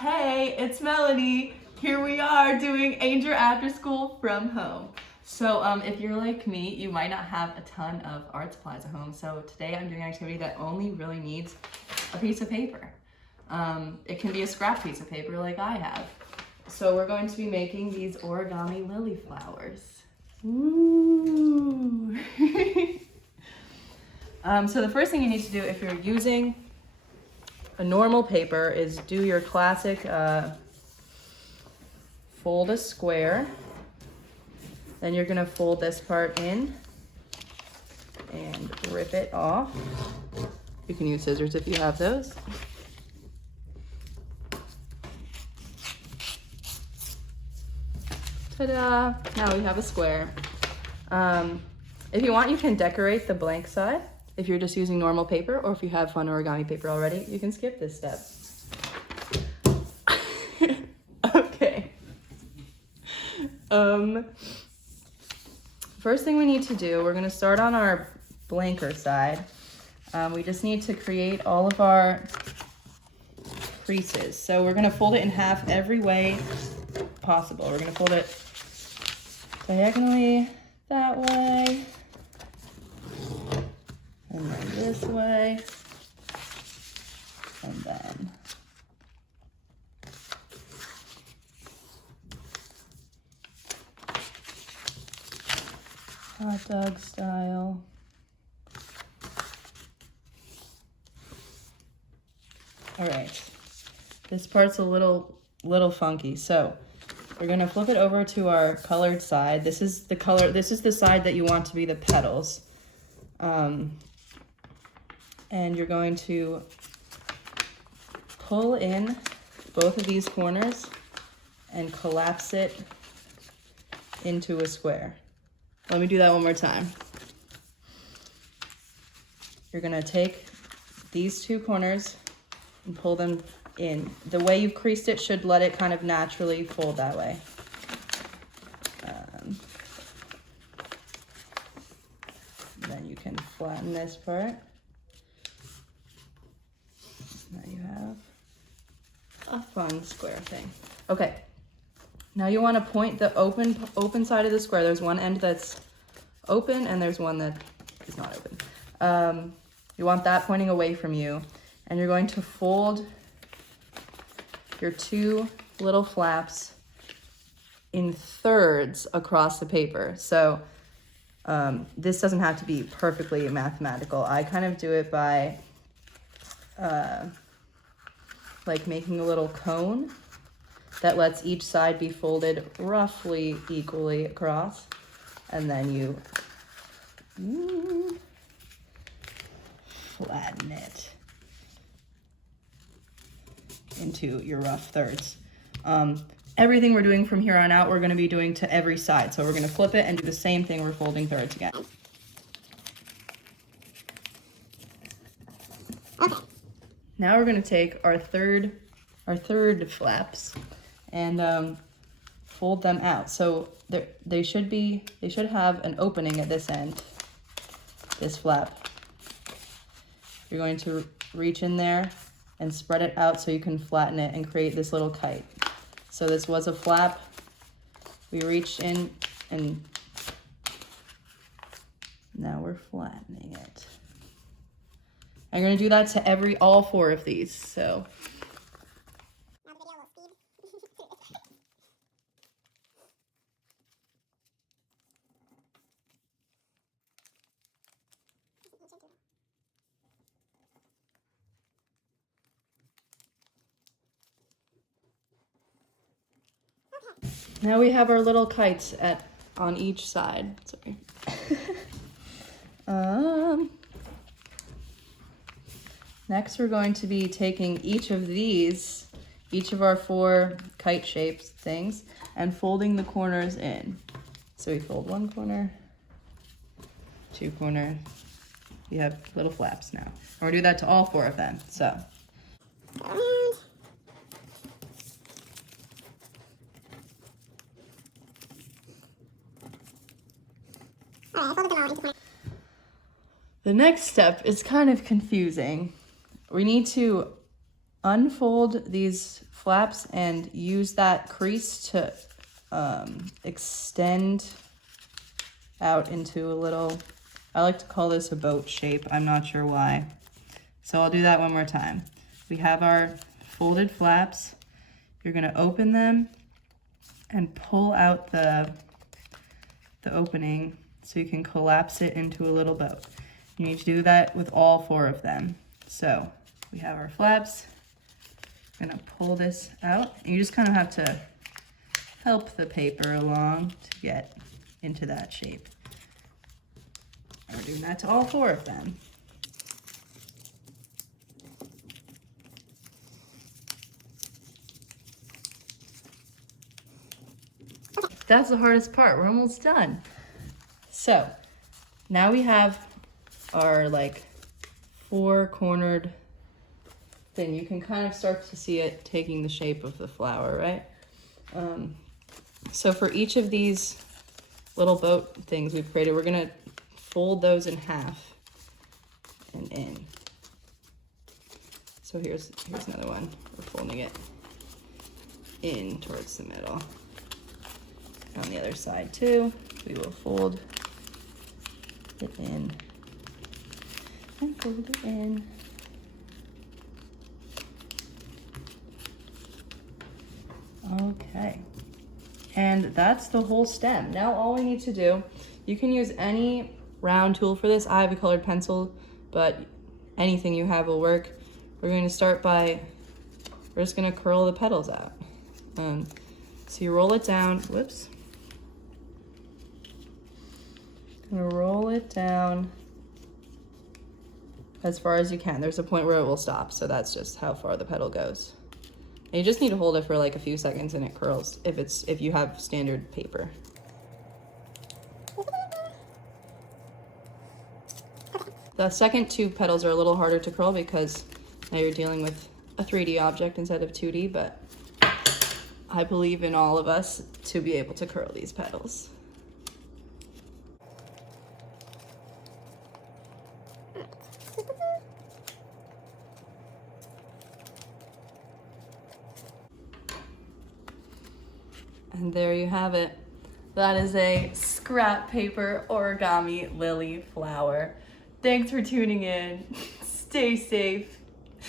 Hey, it's Melanie. Here we are doing Angel After School from home. So if you're like me, you might not have a ton of art supplies at home. So today I'm doing an activity that only really needs a piece of paper. It can be a scrap piece of paper like I have. So we're going to be making these origami lily flowers. Ooh. So the first thing you need to do if you're using a normal paper is do your classic fold a square. Then you're gonna fold this part in and rip it off. You can use scissors if you have those. Ta-da! Now we have a square. If you want, you can decorate the blank side if you're just using normal paper, or if you have fun origami paper already, you can skip this step. Okay. First thing we need to do, we're gonna start on our blanker side. We just need to create all of our creases. So we're gonna fold it in half every way possible. We're gonna fold it diagonally that way, and then this way, and then hot dog style. All right, this part's a little funky, so we're gonna flip it over to our colored side. This is the side that you want to be the petals. And you're going to pull in both of these corners and collapse it into a square. Let me do that one more time. You're gonna take these two corners and pull them in. The way you've creased it should let it kind of naturally fold that way. Then you can flatten this part. Now you have a fun square thing. Okay, now you want to point the open side of the square. There's one end that's open and there's one that is not open. You want that pointing away from you, and you're going to fold your two little flaps in thirds across the paper. So this doesn't have to be perfectly mathematical. I kind of do it by like making a little cone that lets each side be folded roughly equally across, and then you flatten it into your rough thirds. Everything we're doing from here on out, we're going to be doing to every side. So we're going to flip it and do the same thing. We're folding thirds again. Okay. Now we're going to take our third flaps and fold them out. So they should have an opening at this end. This flap. You're going to reach in there and spread it out so you can flatten it and create this little kite. So this was a flap. We reached in and now we're flattening it. I'm gonna do that to all four of these, so. Now we have our little kites on each side. Sorry. Next we're going to be taking each of our four kite shaped things, and folding the corners in. So we fold one corner, two corners. We have little flaps now. And we'll do that to all four of them, so. The next step is kind of confusing. We need to unfold these flaps and use that crease to extend out into a little, I like to call this a boat shape. I'm not sure why. So I'll do that one more time. We have our folded flaps. You're gonna open them and pull out the opening so you can collapse it into a little boat. You need to do that with all 4 of them. So we have our flaps. I'm gonna pull this out. And you just kind of have to help the paper along to get into that shape. And we're doing that to all 4 of them. That's the hardest part. We're almost done. So now we have our like 4-cornered thing. You can kind of start to see it taking the shape of the flower, right? So for each of these little boat things we've created, we're gonna fold those in half and in. So here's another one. We're folding it in towards the middle. On the other side too, we will fold it in and fold it in. Okay, and that's the whole stem. Now all we need to do, you can use any round tool for this. I have a colored pencil, but anything you have will work. We're going to start by, we're just going to curl the petals out. So you roll it down, whoops. I'm gonna roll it down as far as you can. There's a point where it will stop, so that's just how far the petal goes. And you just need to hold it for like a few seconds and it curls if you have standard paper. The second 2 petals are a little harder to curl because now you're dealing with a 3D object instead of 2D, but I believe in all of us to be able to curl these petals. And there you have it. That is a scrap paper origami lily flower. Thanks for tuning in. Stay safe.